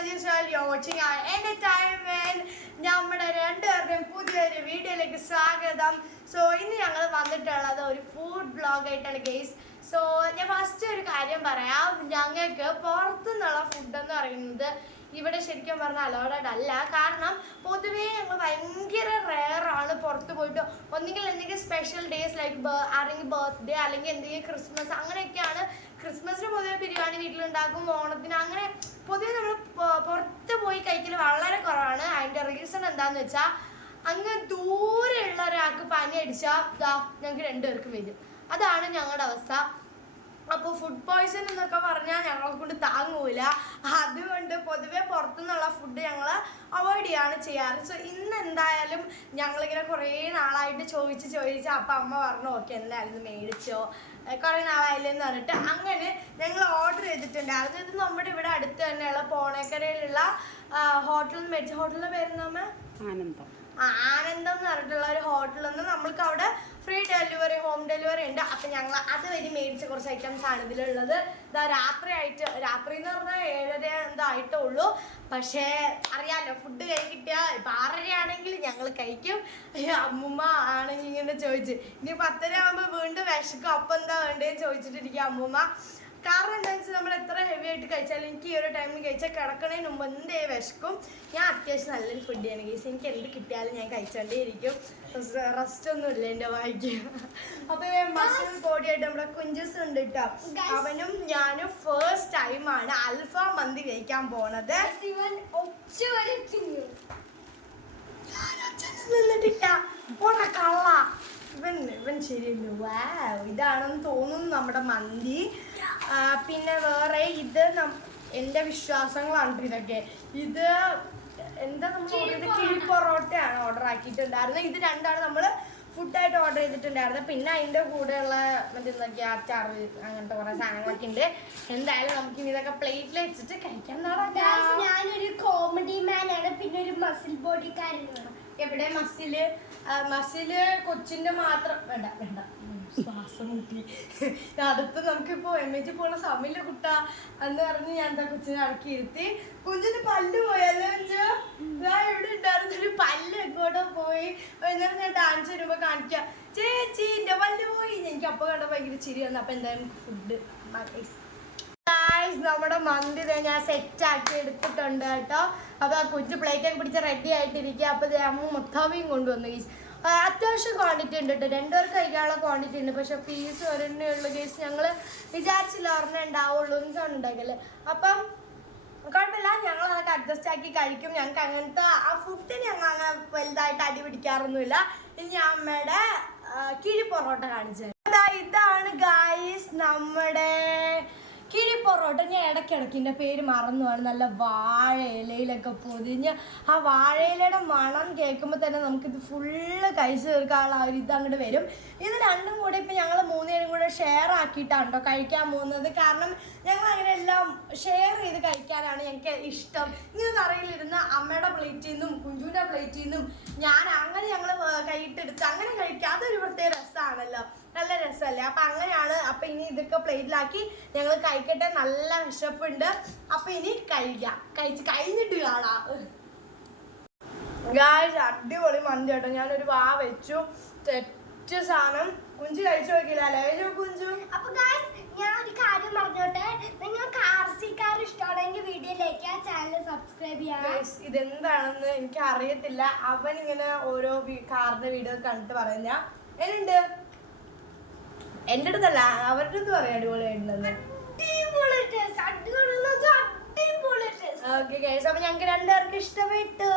നമ്മുടെ രണ്ടുപേരുടെയും പുതിയൊരു വീഡിയോയിലേക്ക് സ്വാഗതം. സോ ഇന്ന് ഞങ്ങൾ വന്നിട്ടുള്ളത് ഒരു ഫുഡ് ബ്ലോഗ് ആയിട്ടാണ് ഗൈസ്. സോ ഞാൻ ഫസ്റ്റ് ഒരു കാര്യം പറയാം. ഞങ്ങൾക്ക് പുറത്തുനിന്നുള്ള ഫുഡ് എന്ന് പറയുന്നത് ഇവിടെ ശരിക്കും പറഞ്ഞാൽ അലോഡഡ് അല്ല. കാരണം പൊതുവേ ഞങ്ങൾ ഭയങ്കര റെയറാണ് പുറത്ത് പോയിട്ട് ഒന്നുകിൽ എന്തെങ്കിലും സ്പെഷ്യൽ ഡേയ്സ് ലൈക്ക് അല്ലെങ്കിൽ ബർത്ത്ഡേ അല്ലെങ്കിൽ എന്തെങ്കിലും ക്രിസ്മസ് അങ്ങനെയൊക്കെയാണ്. ക്രിസ്മസിന് പൊതുവെ ബിരിയാണി വീട്ടിലുണ്ടാക്കും, ഓണത്തിന് അങ്ങനെ പൊതുവെ നമ്മൾ പുറത്ത് പോയി കഴിക്കൽ വളരെ കുറവാണ്. അതിൻ്റെ റീസൺ എന്താണെന്ന് വെച്ചാൽ അങ്ങ് ദൂരെയുള്ള ഒരാൾക്ക് പനി അടിച്ചാൽ ഞങ്ങൾക്ക് രണ്ടുപേർക്കും വരും. അതാണ് ഞങ്ങളുടെ അവസ്ഥ. അപ്പോൾ ഫുഡ് പോയ്സൺ എന്നൊക്കെ പറഞ്ഞാൽ ഞങ്ങളെ കൊണ്ട് താങ്ങൂല. അതുകൊണ്ട് പൊതുവെ പുറത്തുനിന്നുള്ള ഫുഡ് ഞങ്ങൾ അവോയ്ഡ് ചെയ്യാണ് ചെയ്യാറ്. സോ ഇന്ന് എന്തായാലും ഞങ്ങളിങ്ങനെ കുറേ നാളായിട്ട് ചോദിച്ച് അപ്പം അമ്മ പറഞ്ഞു ഓക്കെ എന്തായാലും ഇത് മേടിച്ചോ, കുറേ നാളായില്ലെന്ന് പറഞ്ഞിട്ട് അങ്ങനെ ഞങ്ങൾ ഓർഡർ ചെയ്തിട്ടുണ്ട്. അതായത് നമ്മുടെ ഇവിടെ അടുത്ത് തന്നെയുള്ള പോണേക്കരയിലുള്ള ഹോട്ടലിൽ നിന്ന് മേടിച്ച ഹോട്ടലിൻ്റെ പേരെന്താ? ആനന്ദം എന്ന് പറഞ്ഞിട്ടുള്ള ഒരു ഹോട്ടലിൽ നിന്ന് നമ്മൾക്ക് അവിടെ ഫ്രീ ഡെലിവറി, ഹോം ഡെലിവറി ഉണ്ട്. അപ്പം ഞങ്ങൾ അത് വഴി മേടിച്ച കുറച്ച് ഐറ്റംസ് ആണ് ഇതിലുള്ളത്. ഇതാ രാത്രി എന്ന് പറഞ്ഞാൽ 7:30 എന്തോ ആയിട്ടേ ഉള്ളൂ. പക്ഷേ അറിയാമല്ലോ, ഫുഡ് കഴിക്കിട്ടാൽ ഇപ്പം 6:30 ആണെങ്കിൽ ഞങ്ങൾ കഴിക്കും. അമ്മൂമ്മ ആണെങ്കിൽ ഇങ്ങനെ ചോദിച്ചു ഇനി 10:30 ആകുമ്പോൾ വീണ്ടും വിശക്കും, അപ്പം എന്താ വേണ്ടതെന്ന് ചോദിച്ചിട്ടിരിക്കുക അമ്മൂമ്മ. കാരണം എന്താണെന്ന് വെച്ചാൽ നമ്മൾ എത്ര ഹെവി ആയിട്ട് കഴിച്ചാലും എനിക്ക് ഈ ഒരു ടൈമിൽ കഴിച്ചാൽ കിടക്കണതിന് മുമ്പ് എന്തേ വിശക്കും. ഞാൻ അത്യാവശ്യം നല്ലൊരു ഫുഡ് ചെയ്യണം കേസ്. എനിക്ക് എന്ത് കിട്ടിയാലും ഞാൻ കഴിച്ചോണ്ടേ ഇരിക്കും. റെസ്റ്റ് ഒന്നും ഇല്ല എൻ്റെ വായിക്ക്. അപ്പൊ മസിൽ ബോഡിയായിട്ട് നമ്മുടെ കുഞ്ചസ് ഉണ്ട് കേട്ടോ. അവനും ഞാനും ഫസ്റ്റ് ടൈമാണ് അൽഫാം മന്തി കഴിക്കാൻ പോണത്. നിന്നിട്ടില്ല കള്ള ഇവൻ ശരിയല്ലോ. ഇതാണെന്ന് തോന്നുന്നു നമ്മുടെ മന്തി. പിന്നെ വേറെ ഇത് എൻ്റെ വിശ്വാസങ്ങളാണ് ഇതൊക്കെ. ഇത് എന്താ നമ്മൾ കിഴി പൊറോട്ടയാണ് ഓർഡർ ആക്കിയിട്ടുണ്ടായിരുന്നത്. ഇത് രണ്ടാണ് നമ്മൾ ഫുഡായിട്ട് ഓർഡർ ചെയ്തിട്ടുണ്ടായിരുന്നത്. പിന്നെ അതിൻ്റെ കൂടെയുള്ള മറ്റേ അച്ചാർ അങ്ങനത്തെ കുറേ സാധനങ്ങളൊക്കെ ഉണ്ട്. എന്തായാലും നമുക്ക് ഇതൊക്കെ പ്ലേറ്റിൽ വെച്ചിട്ട് കഴിക്കാൻ തുടങ്ങാം. ഞാനൊരു കോമഡി മാനാണ്, പിന്നെ ഒരു മസിൽ ബോഡിക്കാരനാണ്. എവിടെ മസില് കൊച്ചിന്റെ മാത്രം വേണ്ട ശ്വാസം മുട്ടി. അടുത്ത് നമുക്കിപ്പോ എമ്മേജി പോകുന്ന സമയമില്ല കുട്ട എന്ന് പറഞ്ഞ് ഞാൻ എന്താ കൊച്ചിനെ അടക്കി ഇരുത്തി. കുഞ്ചിന് പല്ല് പോയല്ലോ. ഞാൻ ഇവിടെ ഉണ്ടായിരുന്ന ഒരു പല്ല് എങ്ങോട്ടോ പോയി. എന്നിട്ട് ഞാൻ ഡാൻസ് വരുമ്പോ കാണിക്കാം ചേച്ചി എന്റെ പല്ല് പോയി. എനിക്ക് അപ്പൊ കണ്ട ഭയങ്കര ചിരി വന്നു. അപ്പൊ എന്തായാലും ഫുഡ് നമ്മുടെ മന്തി ഞാൻ സെറ്റ് ആക്കി എടുത്തിട്ടുണ്ട് കേട്ടോ. അപ്പൊ ആ കുഞ്ച് പ്ലേറ്റൊക്കെ പിടിച്ച് റെഡി ആയിട്ടിരിക്കുക. അപ്പൊ അമ്മ മൊത്തവും കൊണ്ടുവന്നു ഗീസ്. അത്യാവശ്യം ക്വാണ്ടിറ്റി ഉണ്ട് കേട്ടോ, രണ്ടുപേർക്ക് കഴിക്കാനുള്ള ക്വാണ്ടിറ്റി ഉണ്ട്. പക്ഷെ പീസ് ഒരെണ്ണേ ഉള്ളൂ ഗീസ്. ഞങ്ങൾ വിചാരിച്ചില്ല ഒരെണ്ണം ഉണ്ടാവുള്ളൂ എന്ന് ഉണ്ടെങ്കിൽ. അപ്പം കുഴപ്പമില്ല, ഞങ്ങൾ അതൊക്കെ അഡ്ജസ്റ്റ് ആക്കി കഴിക്കും. ഞങ്ങൾക്ക് അങ്ങനത്തെ ആ ഫുഡിന് ഞങ്ങൾ അങ്ങനെ വലുതായിട്ട് അടി പിടിക്കാറൊന്നുമില്ല. ഇനി അമ്മയുടെ കിഴി പൊറോട്ട കാണിച്ചത് ഇതാണ് ഗായ്സ്. നമ്മുടെ കിഴി പൊറോട്ട ഞാൻ ഇടയ്ക്കിടയ്ക്കിൻ്റെ പേര് മറന്നു പോവാണ്. നല്ല വാഴയിലയിലൊക്കെ പൊതിഞ്ഞ് ആ വാഴയിലയുടെ മണം കേൾക്കുമ്പോൾ തന്നെ നമുക്കിത് ഫുള്ള് കഴിച്ചു തീർക്കാനുള്ള ഒരു ഇത് അങ്ങോട്ട് വരും. ഇത് രണ്ടും കൂടെ ഇപ്പം ഞങ്ങൾ മൂന്നുപേരും കൂടെ ഷെയർ ആക്കിയിട്ടാണ് കേട്ടോ കഴിക്കാൻ പോകുന്നത്. കാരണം ഞങ്ങൾ അങ്ങനെ എല്ലാം ഷെയർ ചെയ്ത് കഴിക്കാനാണ് ഞങ്ങൾക്ക് ഇഷ്ടം. ഇങ്ങനെ തറയിലിരുന്ന് അമ്മയുടെ പ്ലേറ്റിൽ നിന്നും കുഞ്ചുവിൻ്റെ പ്ലേറ്റിൽ നിന്നും അങ്ങനെ ഞങ്ങൾ കൈയിട്ടെടുത്ത് അങ്ങനെ കഴിക്കുക. അതൊരു പ്രത്യേക രസമാണല്ലോ, നല്ല രസമല്ലേ? അപ്പം അങ്ങനെയാണ്. അപ്പം ഇനി ഇതൊക്കെ പ്ലേറ്റിലാക്കി ഞങ്ങൾ കഴിക്കട്ടെ. നല്ല വിശപ്പുണ്ട്. അപ്പം ഇനി കഴിച്ച് കഴിഞ്ഞിട്ട് കാണാം. ഗായ്സ് അടിപൊളി മന്തി കേട്ടോ. ഞാനൊരു വെച്ചു തെറ്റ് സാധനം. കുഞ്ചു കഴിച്ചു നോക്കില്ല അല്ലേ കുഞ്ചു? അപ്പൊ ഗായ്സ് ഞാൻ ഒരു കാര്യം പറഞ്ഞോട്ടെ, നിങ്ങൾക്ക് RC-കാർ ഇഷ്ടമാണെങ്കിൽ വീഡിയോയിലേക്ക് ആ ചാനൽ സബ്സ്ക്രൈബ് ചെയ്യാം. ഇതെന്താണെന്ന് എനിക്ക് അറിയത്തില്ല. അവൻ ഇങ്ങനെ ഓരോ കാറിന്റെ വീഡിയോ കണ്ടിട്ട് പറയുന്ന എന്നുണ്ട്. എൻ്റെ അടുത്തല്ല, അവരുടെ അടുത്ത് പറയാം അടിപൊളിയായിട്ടുള്ളത്. ഓക്കെ ഗൈസ്, അപ്പൊ ഞങ്ങൾക്ക് രണ്ടുപേർക്ക് ഇഷ്ടപ്പെട്ടു.